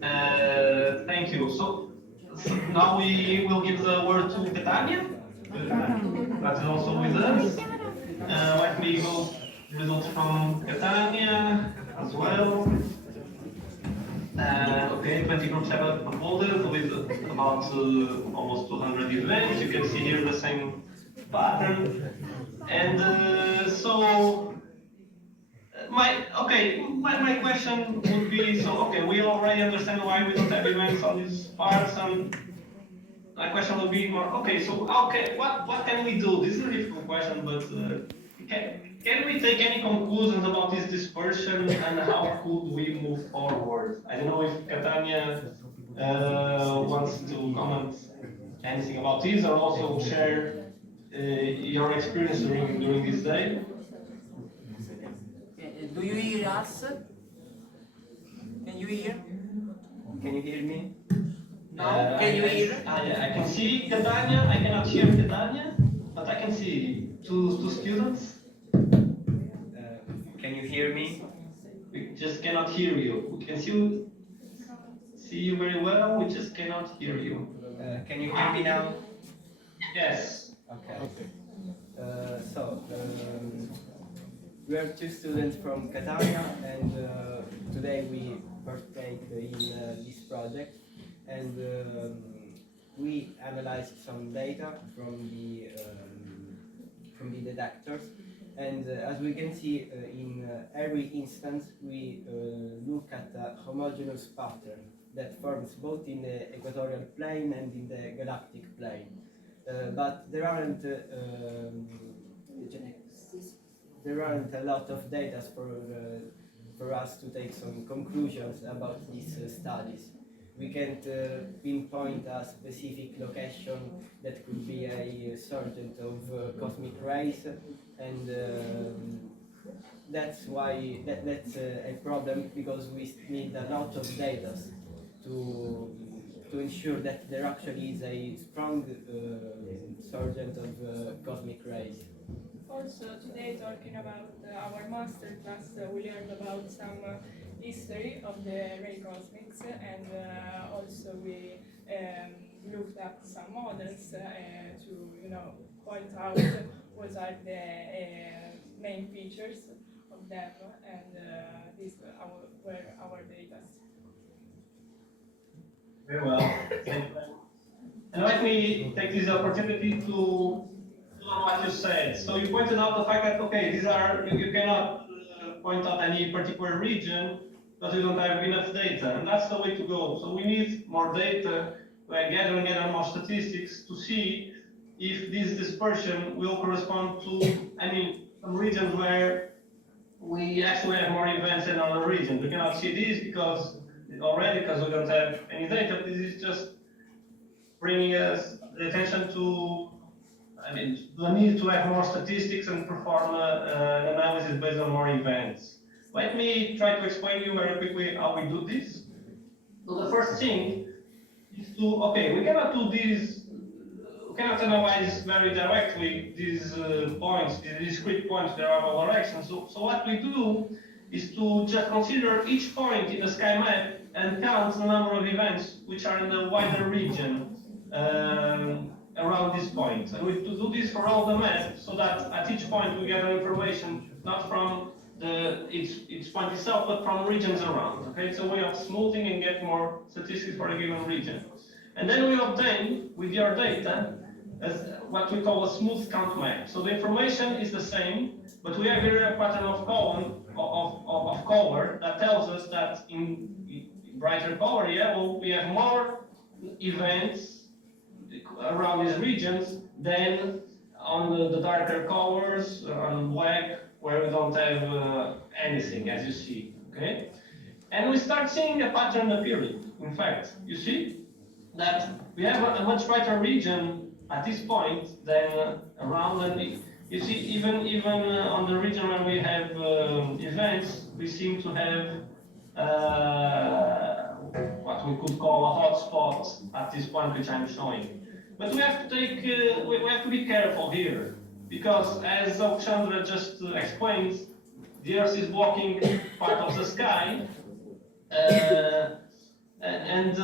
Thank you. So now we will give the word to Catania, that is also with us. Let me go results from Catania as well. Okay, 20 groups have uploaded with about almost 200 events. You can see here the same pattern. And my question would be, so okay, we already understand why we don't have events on these parts, and my question would be more, okay, so okay, what can we do? This is a difficult question, but can we take any conclusions about this dispersion and how could we move forward? I don't know if Catania wants to comment anything about this or also share your experience during this day. Do you hear us? Can you hear? Can you hear me? Now, can you hear? I can see Catania. I cannot hear Catania, but I can see two students. Can you hear me? We just cannot hear you. We can see you very well. We just cannot hear you. Can you hear me now? Yes. Okay. We are two students from Catania, and today we partake in this project, and we analyzed some data from the detectors, and as we can see in every instance we look at a homogeneous pattern that forms both in the equatorial plane and in the galactic plane, but there aren't a lot of data for us to take some conclusions about these studies. We can't pinpoint a specific location that could be a surrogate of cosmic rays, and that's why that's a problem, because we need a lot of data to ensure that there actually is a strong surrogate of cosmic rays. Also, today talking about our master class, we learned about some history of the ray cosmics, and also we looked at some models to point out what are the main features of them, and these were our data. Very well. Thank you. And let me take this opportunity to on what you said. So you pointed out the fact that, okay, you cannot point out any particular region because you don't have enough data, and that's the way to go. So we need more data, like gather more statistics to see if this dispersion will correspond to, some regions where we actually have more events than other regions. We cannot see this because we don't have any data. This is just bringing us the attention to the need to have more statistics and perform an analysis based on more events. Let me try to explain you very quickly how we do this. So the first thing is we cannot do this, we cannot analyze very directly these points, these discrete points, there are all directions. So what we do is to just consider each point in the sky map and count the number of events which are in the wider region around this point. And we do this for all the map, so that at each point we gather information not from each point itself, but from regions around. Okay, it's a way of smoothing and get more statistics for a given region. And then we obtain with your data as what we call a smooth count map. So the information is the same, but we have here a pattern of color that tells us that in brighter color yellow we have more events around these regions than on the darker colors, on black, where we don't have anything, as you see, okay? And we start seeing a pattern appearing. In fact, you see that we have a much brighter region at this point than around, and you see even on the region where we have events, we seem to have what we could call a hotspot at this point, which I'm showing. But we have to take, we have to be careful here, because as Alexandra just explains, the Earth is blocking part of the sky, and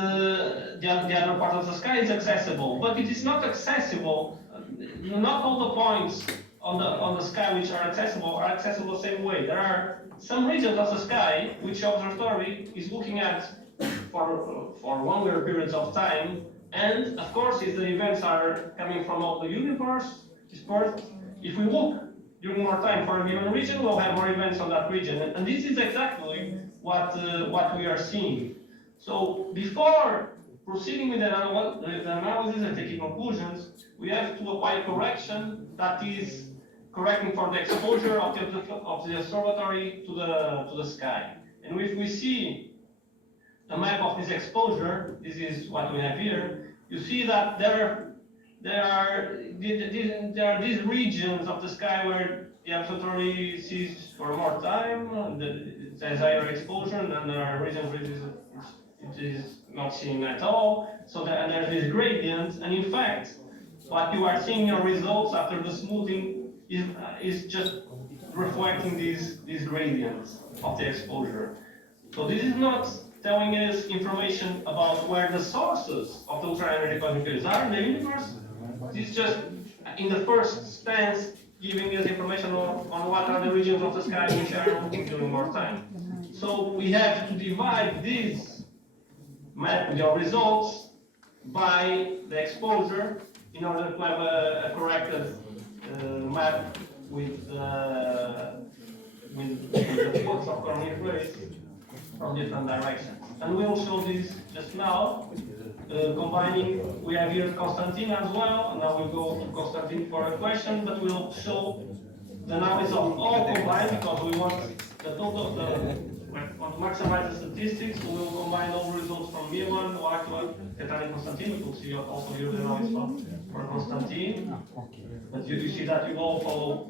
the other part of the sky is accessible, but it is not accessible. Not all the points on the sky which are accessible the same way. There are some regions of the sky which the observatory is looking at for longer periods of time, and of course, if the events are coming from all the universe, if we look during more time for a given region, we'll have more events on that region, and this is exactly what we are seeing. So before proceeding with the analysis and taking conclusions, we have to apply a correction that is correcting for the exposure of the observatory to the sky. And if we see a map of this exposure, this is what we have here, you see that there are these regions of the sky where the observatory sees for more time, and it has higher exposure, and then there are regions where it is not seen at all. So there's this gradient, and in fact, what you are seeing in your results after the smoothing is just reflecting these gradients of the exposure. So this is not telling us information about where the sources of the ultra-energy cosmic rays are in the universe. This is just, in the first stance, giving us information on what are the regions of the sky which are looking during more time. So we have to divide this map with your results by the exposure in order to have a corrected map with the flux of cosmic rays from different directions. And we'll show this just now, combining, we have here Constantine as well, and now we'll go to Constantine for a question, but we'll show the analysis of all combined because we want the total, want to maximize the statistics, so we'll combine all the results from Milan, Oakland, Ketan, and Constantine. We'll see also here the analysis for Constantine. But you see that you all follow